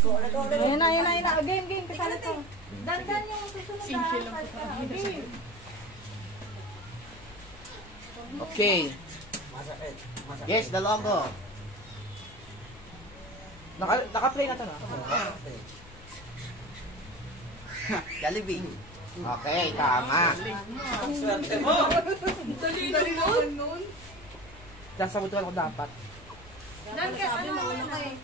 Ayun na. Game. Kasali ko. Dandan yung susunod na. Game. Okay. Yes, the logo. Naka-play na to na. Jollibee. Okay, tama. Ang swerte mo. Dali naman nun. Sasabutuan ko dapat. Dan, ano kay?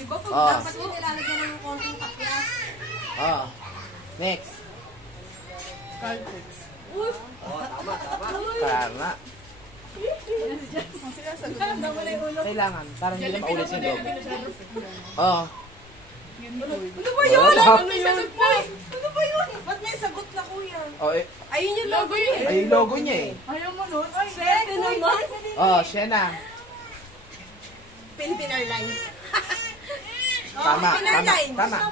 Iba pag dapat mo nilalagyan ng konting kakyas. Oh. Next. Caltex. Tama. Kailangan. Parang hindi na maulit yung logo. Oh. Ano ba yun? Ano ba yun? Ba't may sagot na kuya? Oh, Ayun yung logo yun. ay, yung logo niya eh. Ayaw mo nun? Ay, swerte naman. Oh, siya na. Philippine Airlines. Tama.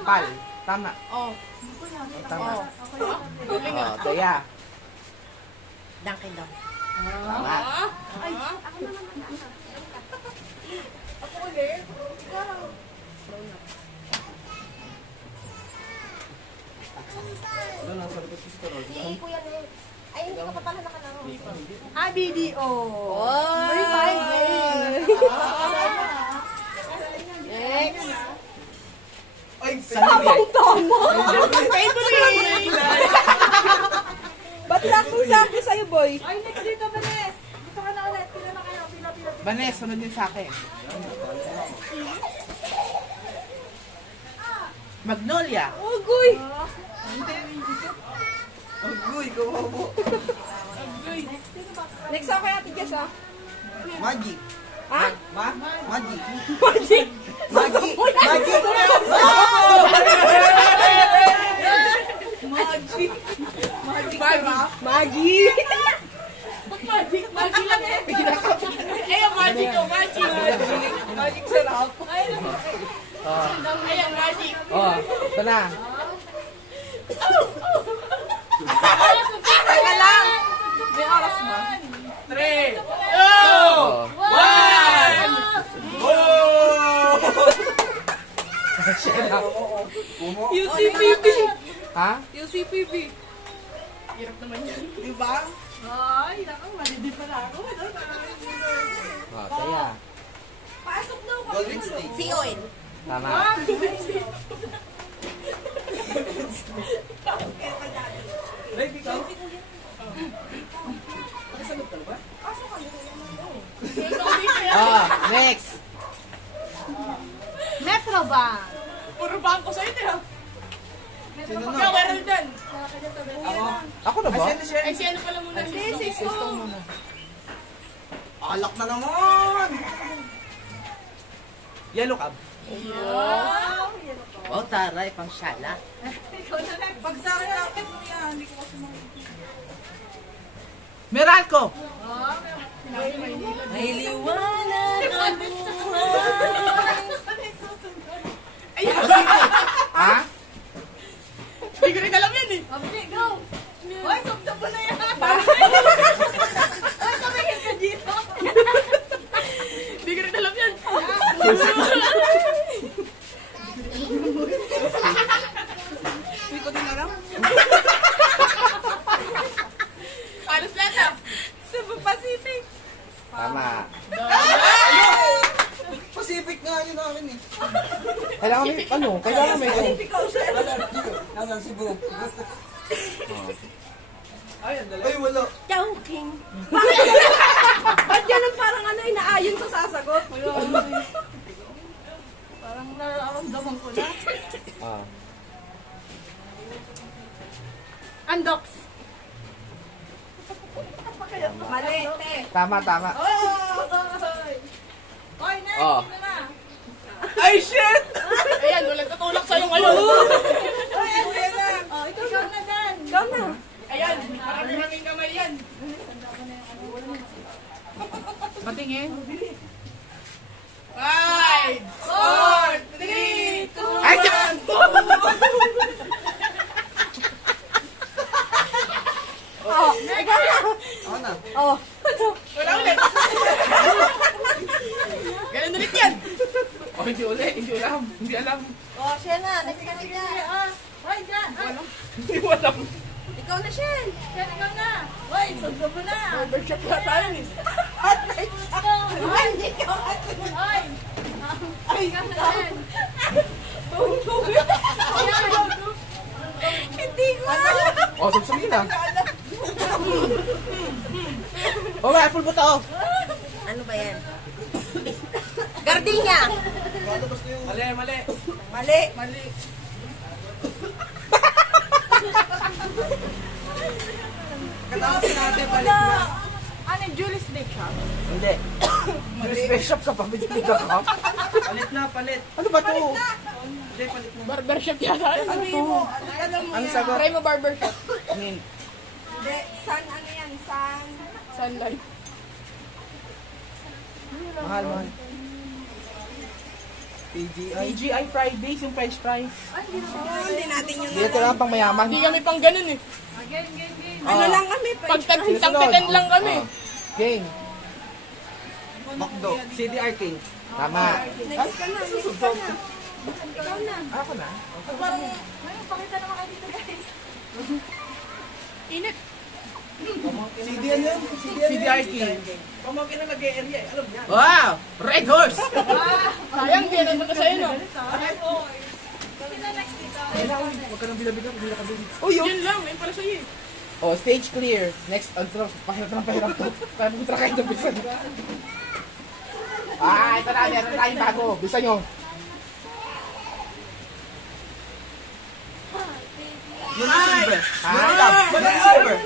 Pal. Tama. Oh. Tama. Oh, Taya. Dunkin' Donuts. Tama. Ay, ako naman. Ako ulit. Si Kuya Nel. Ay, hindi ka pa pala nakalaro. BDO. Very fine. Next. Ay, Tama. Ba't sakto sa'yo, boy? Ay, next dito, Vanessa. Gusto ka na ulit. Pila na kayo. Pila. Vanessa, sunod din sa akin. Magnolia. Ugoy. Agoy, kawawa. Next ako kay Ate Jess, ha? Magic. Ha? Magic. Magic. Magic. Maggie. Magic lang eh. Ayun, magic ko, magic. Magic sarap. Ayun, magic. Oh, ito na. Teka lang. May oras ba? 3, 2, Oh. 1. UCPB. Ha? UCPB. Hirap naman yan. Diba? Ay, naku, malidi pala ako. Oh, Taya. Pasok daw. Golden State. Sea oil. Tama. Ay, ikaw? Oh, next. Metrobank. Puro bangko sa'yo, tira. Sino na? Ikaw, meron dyan. Ako. Ako na ba? Ay, si ano pala muna? Si Alak na naman. Yellow cab. Oh, taray, pang syala. Pag sa akin nakit mo yan, hindi ko kasi Meralco. May liwanag ang Ha? Hindi ko rin alam yan eh. Okay, go! Hoy, sumsum mo na yan! Hoy, tumingin ka dito! Hindi ko rin alam yan. Hindi ko din alam. Palos lahat ah. Cebu Pacific! Tama. Pacific nga yun namin eh. Kailangan may, kailangan may, Pacific Ocean! Nasaan Cebu? Ay, ang dala. Ay, wala. Chowking! Ba't ganun parang ano, inaayon sa sasagot? Parang nararamdaman ko na. Ah. Andox! Mali, te! Tama. Hoy, next! Oh. Sino na? Ay, shit! Ayan, walang tutulak sa'yo ngayon. Hoy, Andrea na! Oh, ikaw na, Dan! Ikaw na! Ayan, maraming kamay yan. Matingin. 5, 4, 3, 2, Ay, 1. Oh, ikaw na! Ako na. Oh. Wala ulit. Ganun ulit yan. Oh, hindi ulit. Hindi alam. Hindi alam. Oh, siya na. Next ka niya. Hoy, dyan. Hindi mo alam. Ikaw na, Shen. Yan, ikaw na. Hoy, sunod mo na. Barbershop na tayo eh. Ay, hindi ka. Hoy. Ay, ganun. Hindi ko. O, sabi na. O, may apple buta o. Ano ba yan? Gardenia. Mali, mali. Mali. Mali. Katapos natin, balik na. Ano yung Julie's Bake Shop? Hindi. Space shop ka pa, bigyan ka ka. Palit na, palit. Ano ba to? Hindi, palit na. Barbershop yata. Ano to? Ano sagot? Try mo barbershop. Hint. Hindi. San ano yan? San. Sunlight. Mahal, mahal. PGI. TGI Fridays, yung french fries. Hindi natin yun. Dito lang pang mayaman. Hindi kami pang ganun eh. Ano lang kami? Pag tag-10 lang kami. Game. Macdo. CDR King. Tama. Next ka na. Next ka na. Ikaw na. Ako na. Parang, pakita naman kayo dito, guys. Init. CDR yan. CDR King. Pamangkin na nag-area. Alam niya. Wow! Red horse! Sayang, di na ko sa'yo no. Huwag ka nang bilabilang, hindi ka bilib. Uy, yun lang. Ayun para sa'yo eh. Oh, stage clear. Next, pahirap to. Kaya pumunta kayo ito, bisa nyo. Ito na, meron tayong bago. Bisa nyo. Yun ang silver. Silver.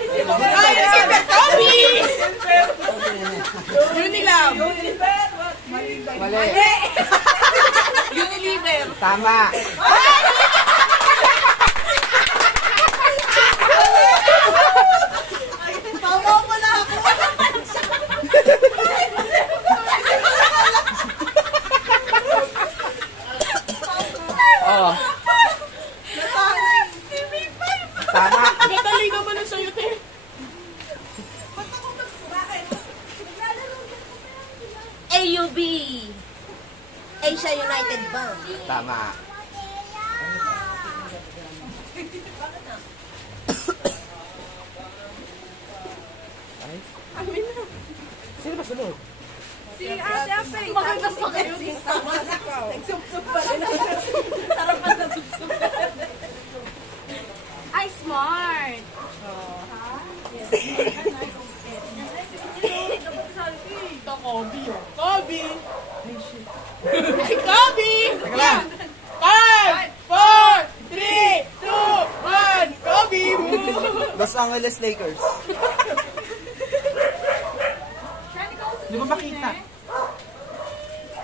Ay, Silver Coffee! Unilab. Mali. Unilever. Tama. Tama mo na ako. Oh. Tama. Gatali naman ang sa'yo, te. AUB. Asia United Bank. Tama. Ay. Sino ba sunod? Si Ate Apeng. Maganda pa kayo. Nagsupsup pa rin. Sarapan na supsup. Ay, smart. Ito, Kobe. Kobe! Ay, Kobe! Teka lang. 5, 4, 3, 2, 1, Kobe! Los Angeles Lakers. Di ba makita?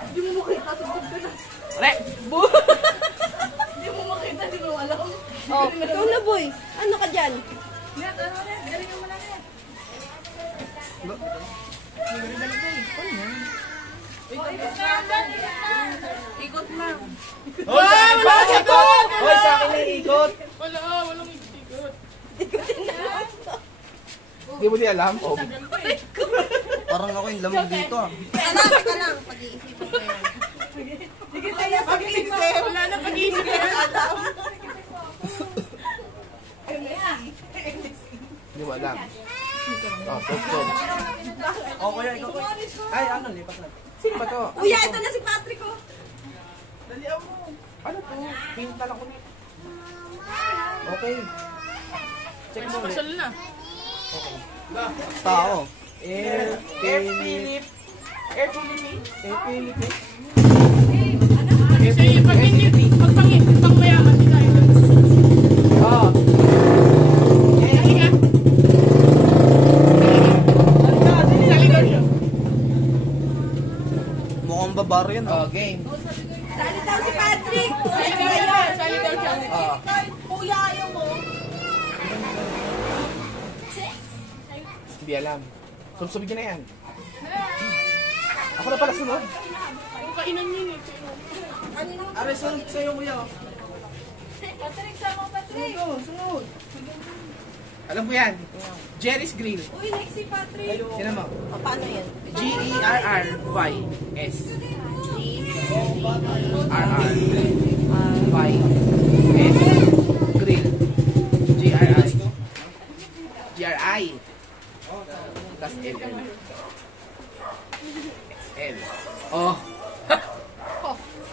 Hindi mo makita. Supsup ka na. Re! Hindi mo makita. Hindi mo alam. Oh, ikaw na, boy. Ano ka dyan? Net, ano net? Galingan mo na net. Ikot na. Hoy, sa akin ba? Ikot! Hoy, sa akin na ikot. Wala, walang ikot. Di mo di alam? Oh. Parang ako yung lamog dito ah. Teka lang. Pag-iisipan ko yan. Sige tayo pag-iisip. Wala na pag-iisip yan. Di mo alam. Oh, so. O kaya ikaw. Ay, ano, lipat na. Sino ba to? Kuya, ito na si Patrick, oh. Dalihan mo. Ano to? Pinta lang ulit. Okay. Check mo ulit. Pasal na. Tao. Air Philippines. Air Philippines. Air Philippines. Kasi pag pang mayaman sila yun. Oh. Halika. Sa likod siya. Mukhang babaro yan ah. Oh, game. Sali daw si Patrick. Sa likod siya. Oh. Kuya, ayaw mo. Hindi alam. Subsubigin na yan. Ako na pala sunod. Yung kainan yun eh. Aray, sunod sa'yo kuya. Patrick, sama Patrick. Sunod. Alam ko yan. Jerry's Grill. Uy, next si Patrick. Sino mo? Paano yan? Gerrys. RR. Y. S. Grill. GRI. GRI. Tapos LL. L. Oh.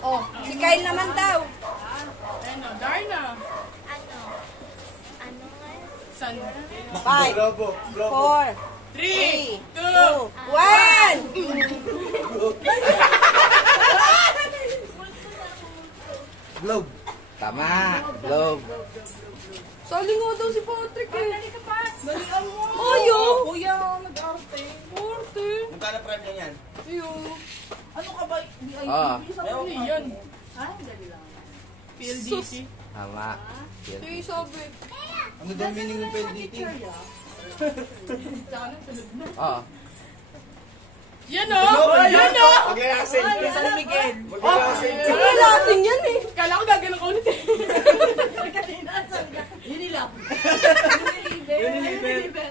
Oh, si Kyle naman daw. Ano, Darna. San? 5, 4, 3, 2, 1. Globe. Tama. Globe. Sali nga daw si Patrick eh. Dali ka pa. Dalian mo. Ayo. Kuya, nag-arte. Arte. Magkano prime niya yan? Ayo. Ano ka ba? DITV Ah. sa ano yan? PLDT. Tama. Sige, sabi. Ano daw meaning ng PLDT? Tsaka nang sunod na. Oh. Yan o! Yan o! Mag-reaction. San Miguel. Mag-reaction. Sige, lating yan eh. Kala ko gagano ko ulit eh. Kanina, sabi ka. Unilab. Unilever.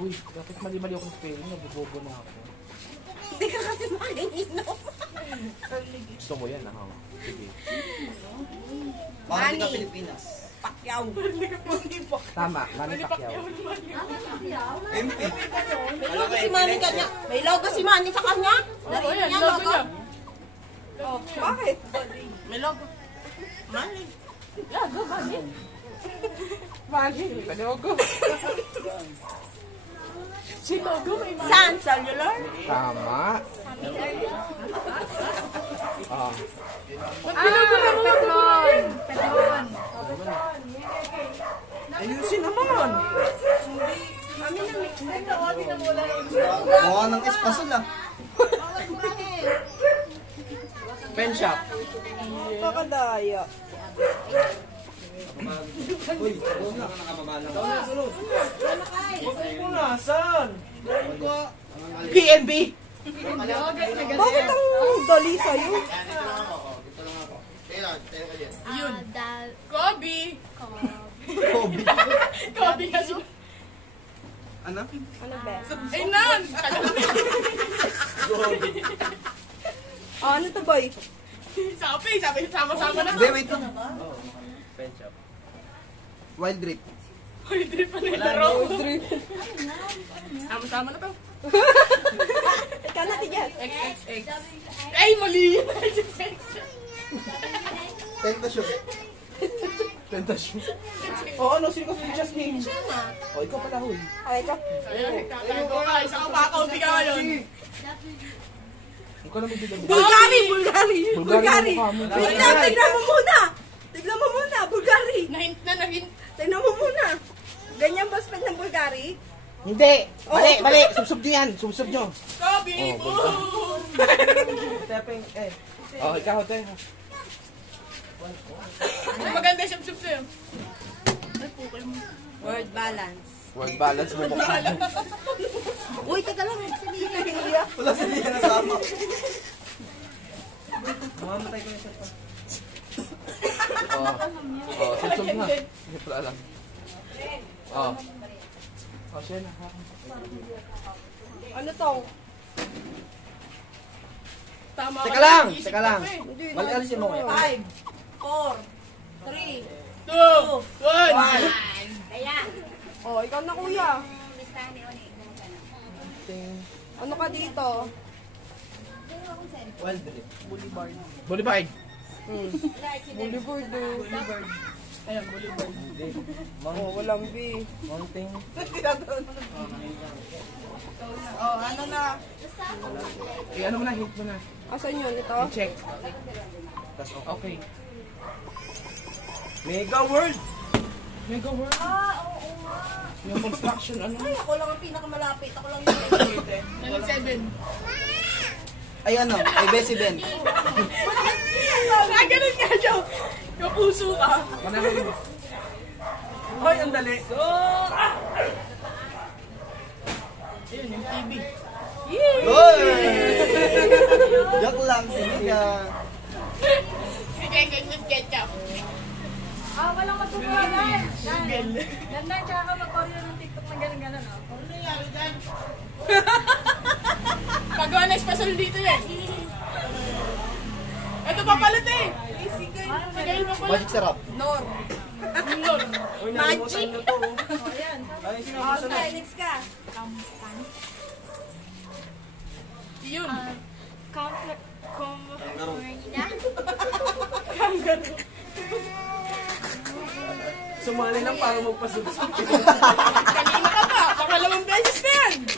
Uy, bakit mali-mali ako ng spelling? Nabubobo na ako. Hindi ka kasi makiinom. Gusto mo yan, ako. Sige. Bakit ka Manny. Pilipinas? Pacquiao. Tama, Manny Pacquiao. MP. May logo si Manny kanya. May logo si Manny sa kanya. Oo, Narinig yan. niya Logo logo. niya. Oh, bakit? May logo. Mali. Logo, mali. Manny, logo. Si logo may mali. San? Cellular? Tama. Oh. Petron. Petron. Ayusin naman. Tawagin na mula yung Mukha ng espasol ah. Pen shop. Pakadaya. Uy, huwag na ka nakababa lang. PNB. Bakit ang dali sa'yo? Yun. Kobe. Kobe. Kobe kasi. Ano? Ano ba? Ay nan! Oh, ano to boy? Sabi sama-sama na. Hindi, wait lang. Pen shop. Wild Drip. Hoy, di pa nilaro. Sama-sama na to. Ikaw na, Tigas. XXX. Ay, mali yun. XXX. Tentasyon. Tentasyon. Oh, ano? Sino ka si Jasmine? Oh, ikaw pala, huy. Ay, ikaw. Ayan, kakago ka. Isa ka pa, kaunti ka ngayon. Ikaw na magbibigay. Bulgari! Bulgari! Bulgari Bulgari! ang mukha mo. Wait lang, tignan mo muna! Tignan mo muna, Bulgari! Nahint na, nahint. Tignan mo muna! Ganyan ba spell ng Bulgari? Hindi! Mali, mali! Subsub nyo yan! Subsub nyo! Kobe! Oh, Boom! Stepping, eh. Oh, ikaw, te. Ang maganda yung sub sa'yo. Ay, pukay mo. Word balance. Word balance mo mukha mo. Uy, teka lang, sabihin. Wala sa liya nasama. Mamatay ko yung set. Oh. Oh, subsub na. Hindi pala alam. Oh. Oh, siya na. Ano to? Tama Teka ka lang! isip Teka ka lang! pa eh. Mali, alisin mo kaya. 5, 4, 3. 2, 1. Oh, ikaw na kuya. Ano ka dito? Wild Drip. Boulevard. Boulevard do. Ayan, Boulevard. Oh, walang B. Mountain. Oh, ano na? Eh, ano mo na? Hit mo na. Asan yun ito? I-check. Tas Okay. Mega World. Mega World. Yung construction, ano? Ay, ako lang ang pinakamalapit. Ako lang yung 7. Ay ano, ay Bessie Ben. Ah, ganun nga, Joe. Kapuso ka. Manalo mo. Hoy, ang dali. Ayun, yung TV. Hoy! Joke lang, hindi ka. Kaya ganyan ketchup. Ah, walang matutuwagan. Google. Dandan, tsaka ka mag-order ng TikTok na gano'n-gano'n, oh. Pagawa na espasol dito yan. ito papalit eh. Magic sarap. Nor. Uy, nalimutan nyo to. Ay, sino ang gusto Okay, next ka. Yun. Sumali lang para magpasubsub. Kanina ka pa. Pangalawang beses na yan.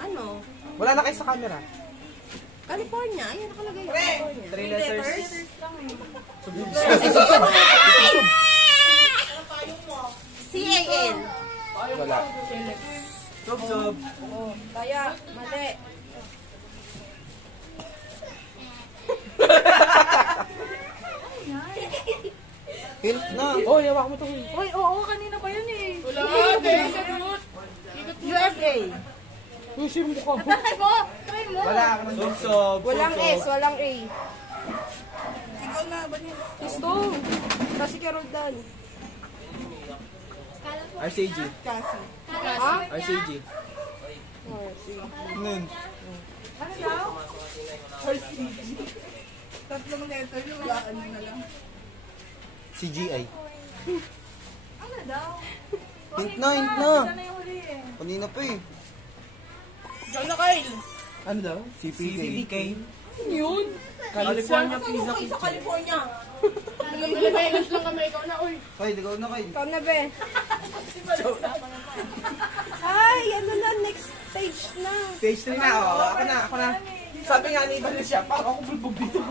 Ano? Wala na kayo sa camera. California. Ayan, nakalagay. California. 3 letters. C-A-L. Wala. Sub-sub. Kaya, mali. Hint na. Oh, hawak mo to. Uy, oo, kanina pa yun eh. Wala. Dahil sa root. USA. Uy, sino mo ka? Try mo! Try mo! Wala ako ng Sub-sub. Walang S, walang A. Ikaw na ba niya? Gusto. Kasi ka Roldan. RCG. Kasi. Ha? RCG. Nun. Ano daw? Tatlong letter yung walaan mo na lang. CGI. Ano daw? Hint na, hint na. Ito na yung huli eh. Kanina pa eh. Ikaw na, Kyle. Ano daw? CPK. Yun. California Pizza Sa Kitchen. California. Naglalagay lang kami. Ikaw na, uy. Kyle, ikaw na Kyle. Ikaw na, be. Ay, ano na, next stage na. Stage 3 na, oh. Ako na, ako na. Sabi nga ni Ivan siya, parang ako bulbog dito.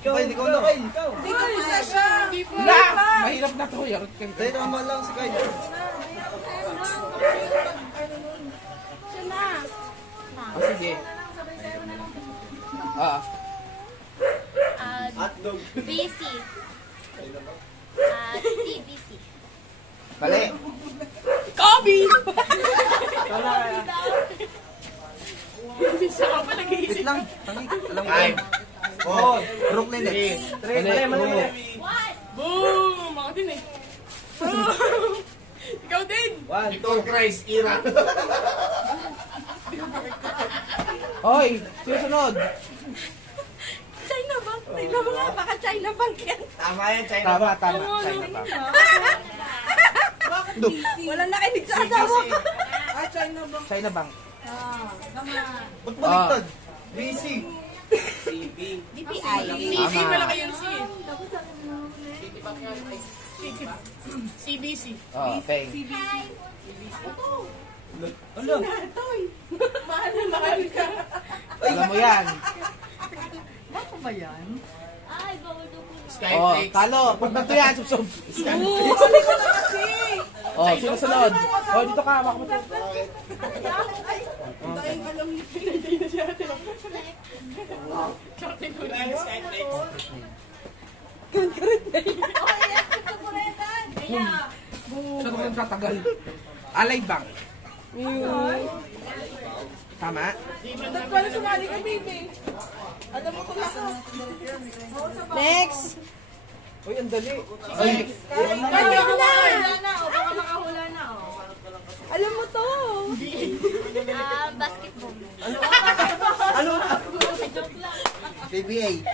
Ikaw, ikaw na Kyle. Ikaw. Dito isa siya. Na! Mahirap na to. Yarot ka. Dahil tama lang si Kyle. Siya na. Sige. Hotdog. BC. TBC. Mali. Kobe! Ikaw na kaya. Siya ka pa nag-iisip. Wait lang. Tangi. Alam ko. Five. Oh, Brooklyn Nets. Mali. Boom! Ako din eh. Ikaw din. 1, 2, Christ, Ira. Hoy, sino sunod? China Bank. Tignan mo nga, baka China Bank yan. Tama yan, China. Tama, tama. China pa. Wala nakinig sa asawa ko. China ba? China Bank. Ba't baliktad? BC. DPI. CB, malaki yung C. CBC. Oh, okay. Ano? Mahal na mahal ka. Alam mo yan. Ako ba yan? Ay, bawal daw po. Oh, talo. Pag nagto yan, subsub. Huli ko na kasi. Oh, sino sunod? Oh, dito ka. Hawak mo to. Dahil alam ni Pinay na siya. Chocolate huli. Saan ko yung tatagal? Alay Bank. Tama? Ba't pala sumali ka, baby? Alam mo kung ako. Next. Uy, ang dali. Kanya ko na! Wala na, o baka makahula na, o. Alam mo to. Basketball. PBA.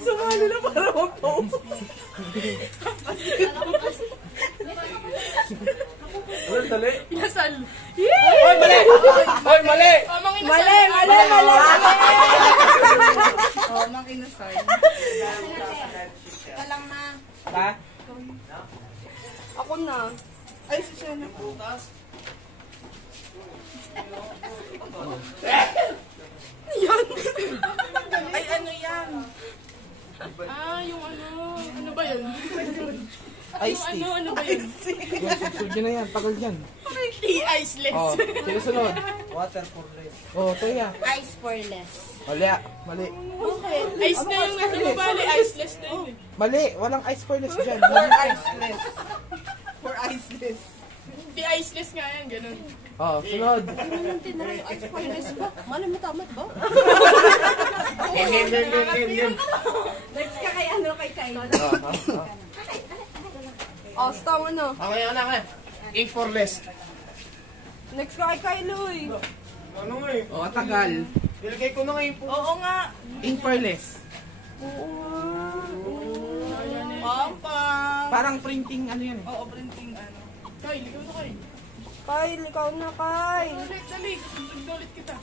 Sumali na para mag-post. Ano, dali? Inasal. Hoy, mali! Hoy, mali! Mali, mali, mali. Oh, mang inasal. Ito lang na. Ha? Ako na. Ay, si Shana po. Yan. Ay, ano yan? Yung ano. Ano ba yun? Ice tea. Ano ba yun? Yan, subsub yun na yan. Tagal yan. Iceless. Oh, sino sunod? Water for less. Oh, Toya. Ice for less. Mali. Mali. Okay. Ice na yung nasa baba. Iceless na yun. Mali. Walang ice furnace dyan. For iceless. For iceless. Di iceless nga yan, ganun. Oh, sunod. Tinry ice for less ba? Malay mo tamat ba? Game. Next ka kay ano, kay China. Oh, oh, oh. Oh, stop mo no. Okay, ako na. Ink for less. Next ka kay Kyloy. Ano nga eh? O, ang tagal. Nilagay ko na ngayon po. Oo nga. Inferless. Pampang. Parang printing, ano yan eh. Oo, printing ano. Kyle, ikaw na Kyle. Kyle, ikaw na, Kyle. Ulit, dali. Susundin ulit kita.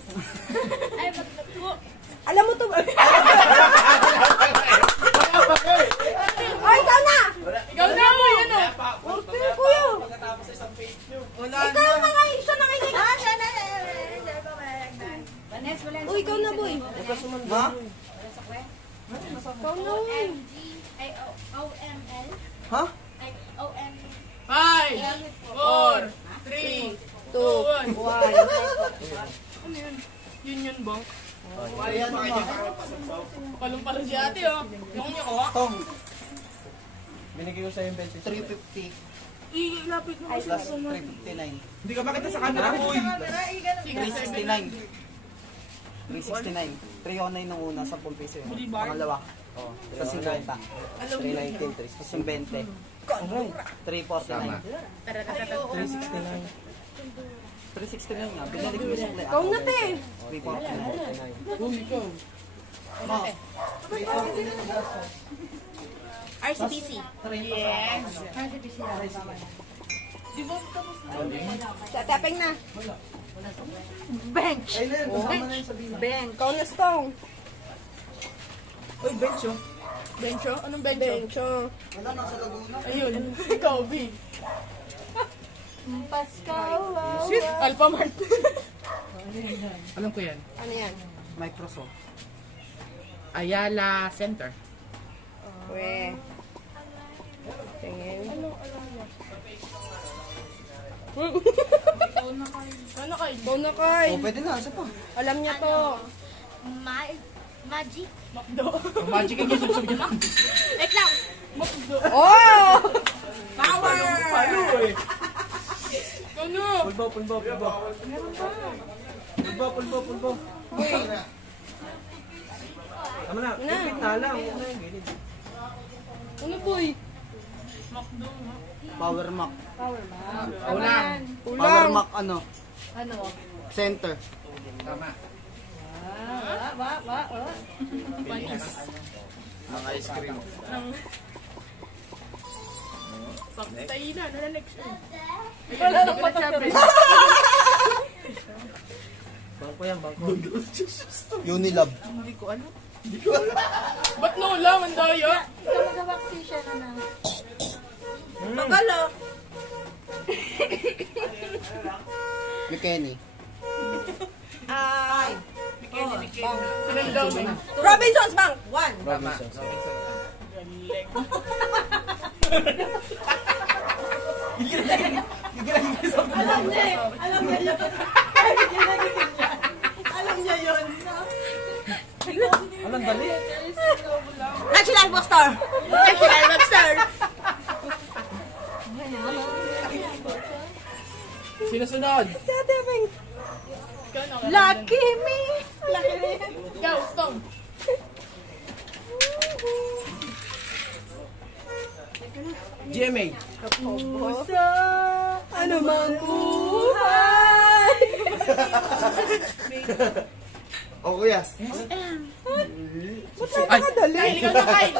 Ay, maglago. Alam mo to. Ay, ikaw na. Ikaw na mo, yan o. Orpil, kuya. Pagkatapos sa isang page nyo. Wala Ikaw na. na nga, siya na kayo. Vanessa, wala Uy, ikaw na, boy. Ha? Ikaw na, uy. OMG. Ay, OML. Ha? Ay, OM. 5, 4, 3, 2, 1. 2, 1. Ano yun? Yun yun, bang? Ayan, mga parang Palong-palo si ate, oh. Yung niyo, oh. Tom, binigay ko sa'yo yung benches. 350 Ilapit mo plus 359. Hindi ka bakit sa camera, boy? 369. 369. 309 nung una, 10 piso yun. Pangalawa. Oh, sa 50. 319, 3. Tapos yung 20. 349. 369 nga. Binalik mo yung supply. Ikaw na, te. 349. RCBC. Yes. Di ba tapos na? Sa tapeng na. Bench. Ay, Len, kasama na yun sa bilang. Bench. Ikaw na, Stong. Uy, bench yun. Bencho? Anong bencho? Bencho. Wala, nasa Laguna. Ayun. Ikaw, B. Pasko. Sweet. Alphamart. Alam ko yan. Ano yan? Microsoft. Ayala Center. We. Tingin. Ano kayo? Ikaw na, Kyle. Oh, pwede na. Isa pa. Alam niya to. Magic. Makdo. Ang magic yung susub niya lang. Wait lang. Makdo. Oh! Power! Paano eh? Ano? Pulbo. Pulbo. Tama na. Repeat na lang. Ano, boy? Makdo. Power Mac. Ulang. Power Mac ano? Ano? Center. Tama. Ang ice cream. Pagtayin na. Ano na next? Wala lang matapos. Bangko yan, bangko. Unilab. Hindi ko alam. Ba't naulam? Ang daya? Ikaw mag-vaccine siya na na. Magala. McKenny. Bikini. Sinandami. Robinsons Bank. 1. Robinson. Galing. Alam niya eh. Alam niya yun. Alam niya yun. Alam, dali. National Bookstore. National Bookstore. Sinusunod. Sa tapeng. Lucky me. Lucky me. Ikaw, Stong. GMA. Pusa. Ano mang buhay. O kuya. Ba't napakadali? Kyle, ikaw na, Kyle.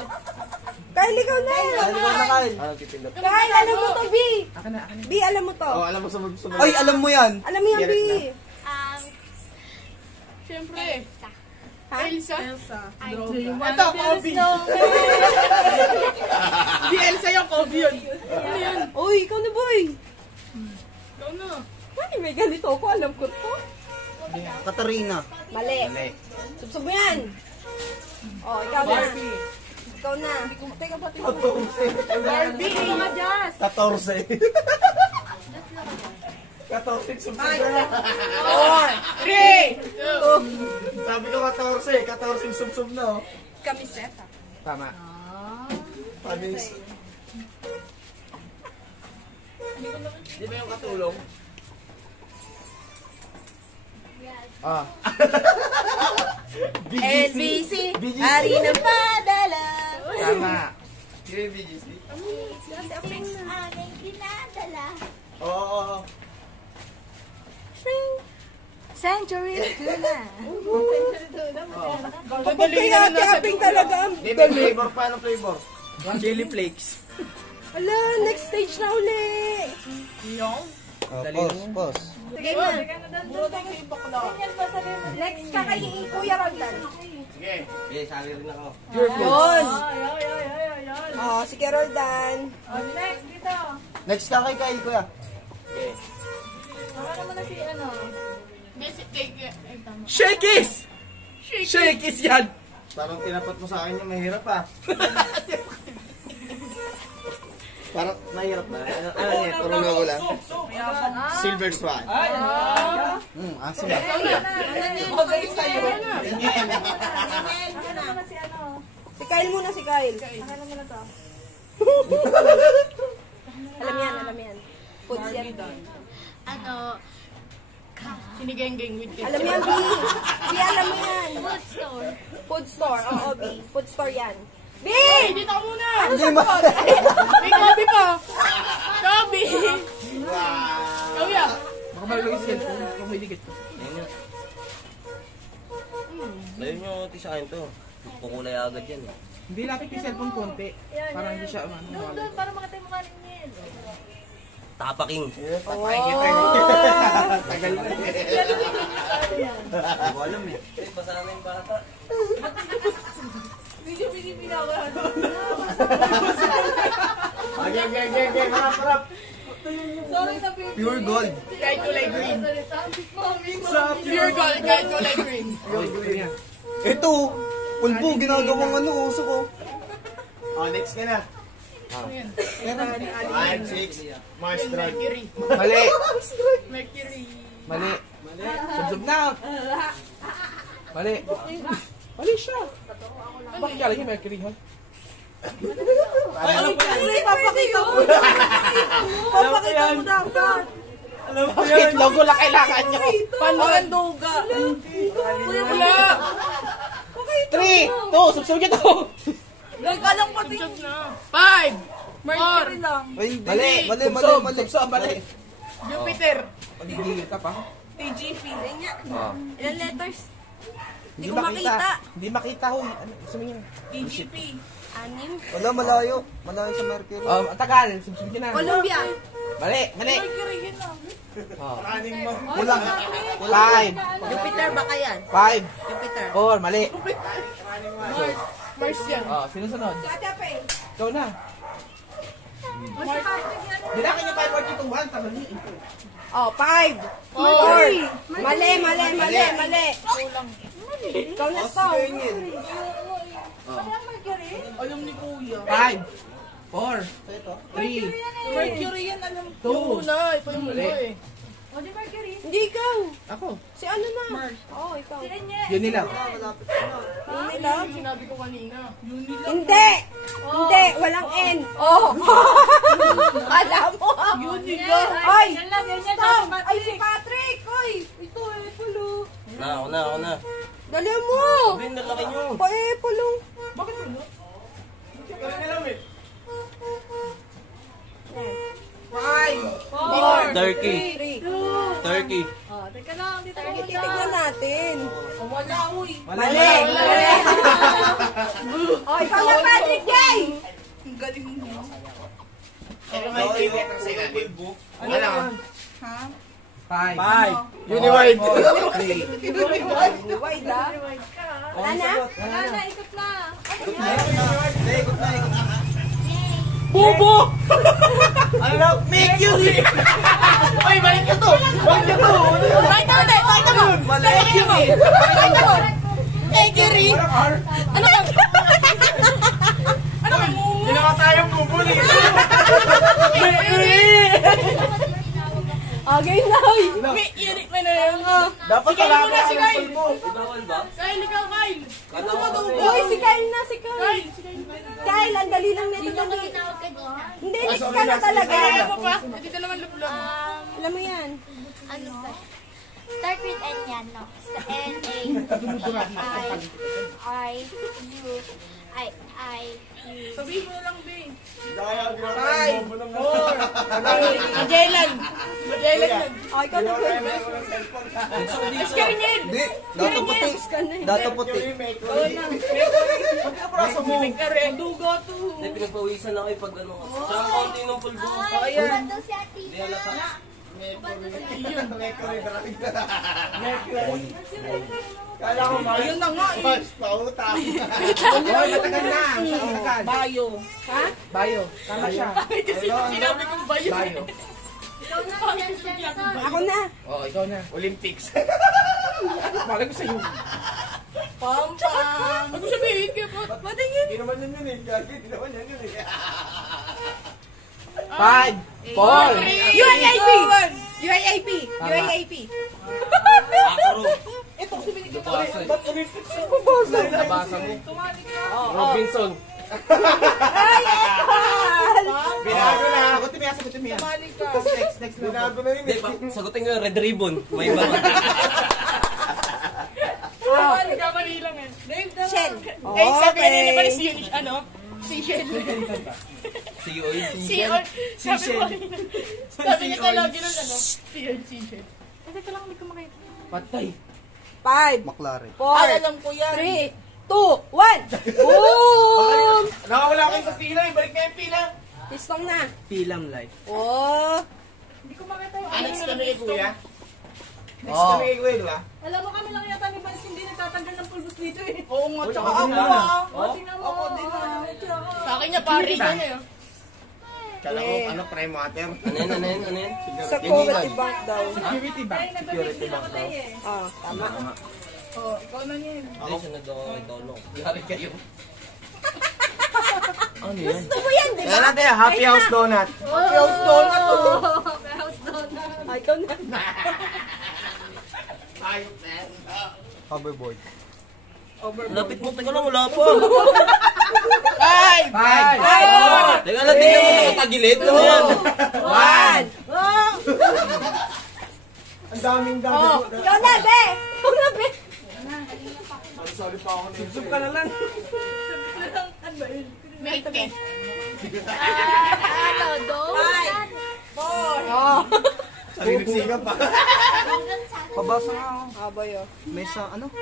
Kyle, ikaw na. Ano ba na Kyle? Anong kipindot? Kyle, alam mo to, B. B, alam mo to. Oh, alam mo sumab. Ay, alam mo yan. Alam mo yan, B. Siyempre. Ha? Elsa. Droga. Ito, Kobe. Di Elsa yung Kobe yun. Ano yun? Uy, ikaw na, boy. Ikaw na. Ay, may ganito ako. Alam ko to. Katarina. Mali. Subsob mo yan. Oh, ikaw na. Ikaw na. Teka ba, tingnan mo. Barbie. 14. 14 sumsum na. 3, 2, Sabi ko 14. 14 sumsum na. Oh. Kamiseta. Tama. Panis. Di ba yung katulong? Ah. LBC. Hari ng padala. Tama. Yung BGC. Aming ginadala. Oo. Century tuna. Kapag kaya kaping talaga ang Hindi, may flavor pa. Anong flavor? Chili flakes. Ala, next stage na uli. Pause. Sige na. Next ka kay Kuya Roldan. Sige. Okay, sali rin ako. Yun. Oh, si Kuya Roldan. Next ka kay Kyle, kuya. Basic cake. Ay, tama. Shakies! Shakies yan! Parang tinapat mo sa akin yung mahirap ah. Parang mahirap na. Ano yan? Puro na wala. Silver Swan. Asim ba? Si Kyle muna, si Kyle. Alam yan. Foods yan. Ano? Sinigeng-geng with Alam yan, B. B, alam mo yan. Food store. Food store. Oo, B. Food store yan. B! Ay, dito ka muna! Ano sa food? May gabi pa! Gabi! Gabi ah! Baka malagay siya. Kung may dikit. Layo nyo ito sa akin to. Kukulay agad yan eh. Hindi lapit yung cellphone konti. Para hindi siya Doon, para makita yung mukha ninyo. Tapaking. Tagal na. Hindi ko alam eh. Basa na yung bata. Okay. Harap. Pure gold. Kahit kulay green. Pure gold, kahit kulay green. Ito, pulbo, ginagawang uso ko. Oh, next ka na. 5, 6, Mars Drag. Mercury. Mali. Mercury. Mali. Subsub na. Mali. Mali siya. Bakit kala niya Mercury, ha? Ano ipapakita mo? Papakita mo dapat. Bakit? Logo lang kailangan nyo. Panduga. Wala! 3, 2, subsub niya to. Nagkalang pati. Subsub na. 5! Mercury lang. Ay, Mali. mali. Subsub, mali. Jupiter. Magigigil ka pa. TGP. Ilan letters? Hindi ko makita. Hindi makita, huy. Ano, gusto mo niya? TGP. 6. Wala, malayo. Malayo sa Mercury. Ang tagal. Subsub niya na. Columbia. Mali. Mercury yun lang. Kulang. 5, Jupiter baka yan. 5, Jupiter. 4, mali. Mars yan. Sinusunod. Ate Pe. Ikaw na. Bilangin niyo 5, 4, 2, 1. Tama niyo. Oh, 5. 4. Mali. Ikaw na to. Alam ni Kuya. 5, 4, 3, Mercury yan, alam ko. 2. Na, ito yung mula eh. Hindi ikaw. Ako. Si ano na? Oo, ikaw. Yun nila. Yun nila. Sinabi ko kanina. Hindi. Hindi. Walang N. Oh. Alam mo. Yun nila. Ay. Stop. Ay, si Patrick. Ay. Ito, Epolo. Ako na. Dali mo. Sabihin na laki nyo. Pa-Epolo. Bakit mo? Turkey. 3. Turkey. Titignan natin. Mali. Mali. Oh, ikaw na, Patrick Jay. Ano lang? 5. Uniwide. 3. Wide ah. Wala na? Ikot na. Ikot na. Bubo! Ano na? Mercury! Ay, balik ka to! Balik ka to! Pakita mo. Mercury. Mercury. Ano ba? Ginawa tayong bubo eh! Mercury! Okay na. May irik na yan. Dapat kalaban ka ng pulbo. Bawal ba? Kyle, ikaw, Kyle. Uy, si Kyle na, si Kyle. Kyle, ang dali lang nito dali. Hindi, next ka na talaga. Kaya mo pa? Dito naman luplo. Alam mo yan. Ano ba? Start with N yan, no? N-A-I-U Sabihin mo na lang, be. Magellan. Magellan. Ay, ikaw na ba? Iskarinin! Hindi, dato puti. Dato puti. Dugo to. Hindi, pinagpawisan na kayo pag ano. Tsaka konti ng pulbo. Ayan. Hindi halata. Kala ko mga Ayun na nga eh. mas pauta. Matagal na. Matagal. Bayo. Ha? Bayo. Tama siya. Sinabi kong bayo. Bayo. Ako na. Oh, ikaw na. Olympics. Malay ko sa'yo. Pampang. Ano sabihin ka po? Hindi naman yun eh. Gagi, hindi naman yun eh. 5, 4, UAAP! UAAP! UAAP! Akro. Ito kasi binigyan ko. Ba't Olympics? Nabasa mo. Robinson. Binago na. Sagutin mo yan, sagutin mo yan. Mali ka. Next na. Binago na yun Hindi, eh. sagutin ko yung red ribbon. May iba nga. Mali ka, mali lang eh. Name na Shell. lang. Eh, sabihin nila ba si Yun, ano? Si Shell. Si Oil. Si Yun. Sabi mo, sabi niya talaga nun, ano? Si Yun, si Shell. Teka lang, hindi ko makita. Patay. 5, McLaren. 4, Alam ko yan. 3, 2, 1. Boom! Nakawala kayo sa pila eh. Balik na yung pila. Pistong na. Pilam life. Oh. Hindi ko makita yung Next kami kay kuya. Next Oo. kami kay kuya, di ba? Alam mo kami lang yata ni Vance hindi nagtatanggal ng pulbos dito eh. Oo nga, tsaka ako ako din ah. O, tingnan mo. Ako din Sa akin niya, pare ko na yun. Kala ko, ano, prime water. Ano yan, ano yan, ano yan? Sa Cooperative Bank daw. Security ba? Security bank daw. Ah, tama. Oo, ikaw na yan. Hindi, sunod ako kay Tolo. Yari kayo. Ano yan? Gusto mo yan, di Kaya ba? natin, Happy House Donut. House donut to. House donut. Ay, ikaw na. Hoverboard. Lapit mo, teka lang, wala pa. Ay! 5, Teka lang, tingnan mo nakatagilid. Ano yan? 1. Ang daming gagawin. Ikaw na, be! Ikaw na, be! Sorry pa ako na yun. Sub ka na lang. Mate ke. Ano, donut. Oh. Sarinig-siga pa. Pabasa nga ako. Aboy, oh. May sa ano?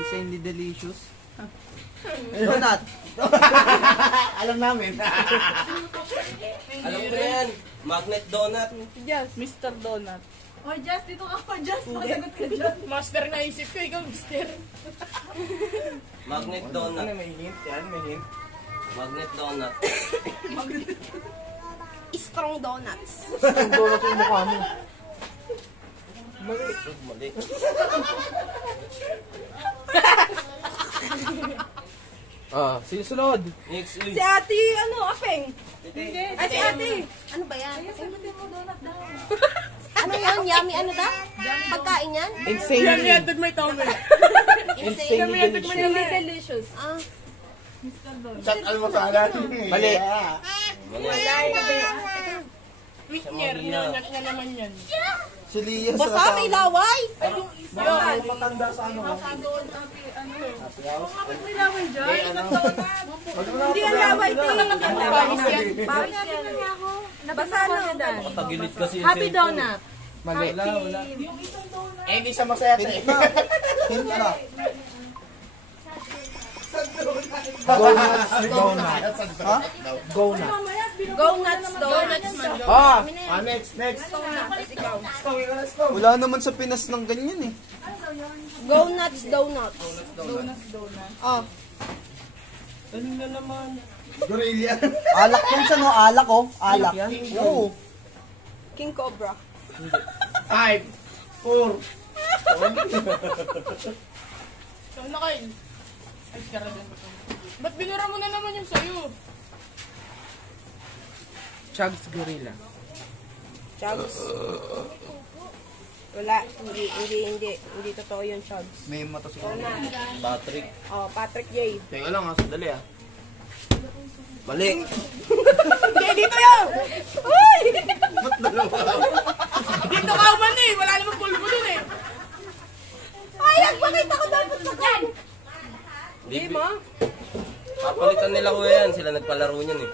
Insanely delicious. Donut. Alam namin. Alam ko na yan. Magnet donut. Yes. Mr. Donut. O, Jess, dito ka pa, Jess. Masagot ka dyan. Master na isip ko, ikaw Mister. Magnet donut. Ano, may hint yan, may hint. Magnet donut. Strong donuts. Ang donut yung mukha mo. Mali. Sinusunod. Next Si week. ate, ano, apeng? Hindi. Ay, si ate. Ano ba yan? Sagutin mo donut daw. Ano yan? Yummy ano ba? Pagkain yan? Yan Insanely. yan, may tawag. Insanely delicious. Really delicious. Ah, Shot almosalan. Mali. Yeah. Whitner, donut na naman yan. Si Lia Basta may laway. Ay, yung isa. Matanda sa ano. Bakit may laway dyan? Hindi ang laway, te. Pawis yan. Pawis yan. Basta ano. Nakatagilid kasi yung Happy cellphone. donut. Mali. Eh, hindi siya masaya. Hint na. Hint na. Donuts. Donuts. Ha? Donuts. Go nuts, donuts. Ah! Next. Wala naman sa Pinas ng ganyan eh. Go nuts, donuts. Oh. Gorilla. Alak yan sa no? Alak oh. Alak. Oo. King Cobra. 5, 4. Ikaw na kayo. Ay, kara din ba ito? Ba't binura mo na naman yung sayo? Chugs Gorilla. Chugs. Wala. Hindi totoo yun, Chugs. May mata si Patrick. Oh, Patrick J. Teka lang, sandali ah. Mali. Hindi, dito yun! Uy! Dito ka man eh! Wala namang pulbo dun eh! Ay, nagpakita ko dapat sa kan! Di Di mo? nila kuya yan. Sila nagpalaro niyan eh.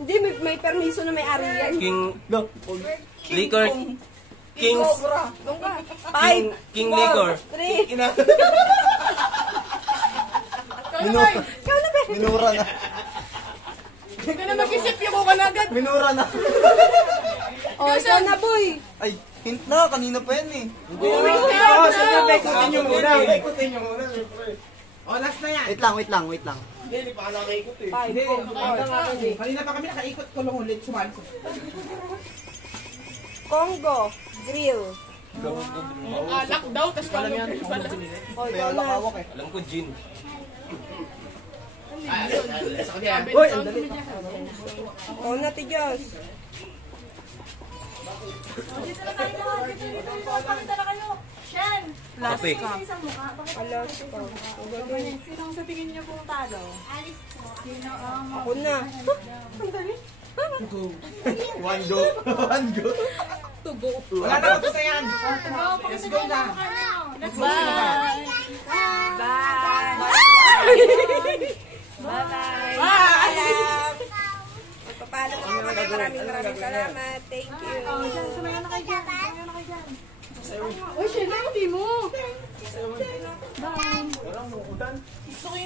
Hindi, may permiso na may-ari yan. Liquor. Kings. Doon ka. 5, King Liquor. 3. Ikaw na, be. Minura na. Hindi ka na mag-isip yung ko na agad. Minura na. Oh, ikaw na, boy. Ay, hint na. Kanina pa yan eh. Sige, ikutin nyo muna. Ikutin nyo muna, siyempre. Wait lang. Hindi pa ka nakaikot eh. 5. Kanina pa kami nakaikot ko lang ulit. Sumali ko. Congo. Grill. Alak daw, tapos kami pala. Oh, ikaw na. Alam ko, gin. Uy, ang dali. Ikaw na, Tijos. Dito na tayo lahat. Dito. Pakita na kayo. Shen. Kape. Isang mukha. Bakit Alas ka. sinong sa tingin niyo pong talo? Alice po. Sino ang Ako na. One go. Wala na ako sa yan. Let's go na. Let's go. Bye. Bye. Paalam. Magpapaalam ako kami. Maraming salamat. Thank you. Sumayo na kayo dyan. Sumayo na kayo dyan. Uy, Shen, hindi mo. Bye. Walang mukutan.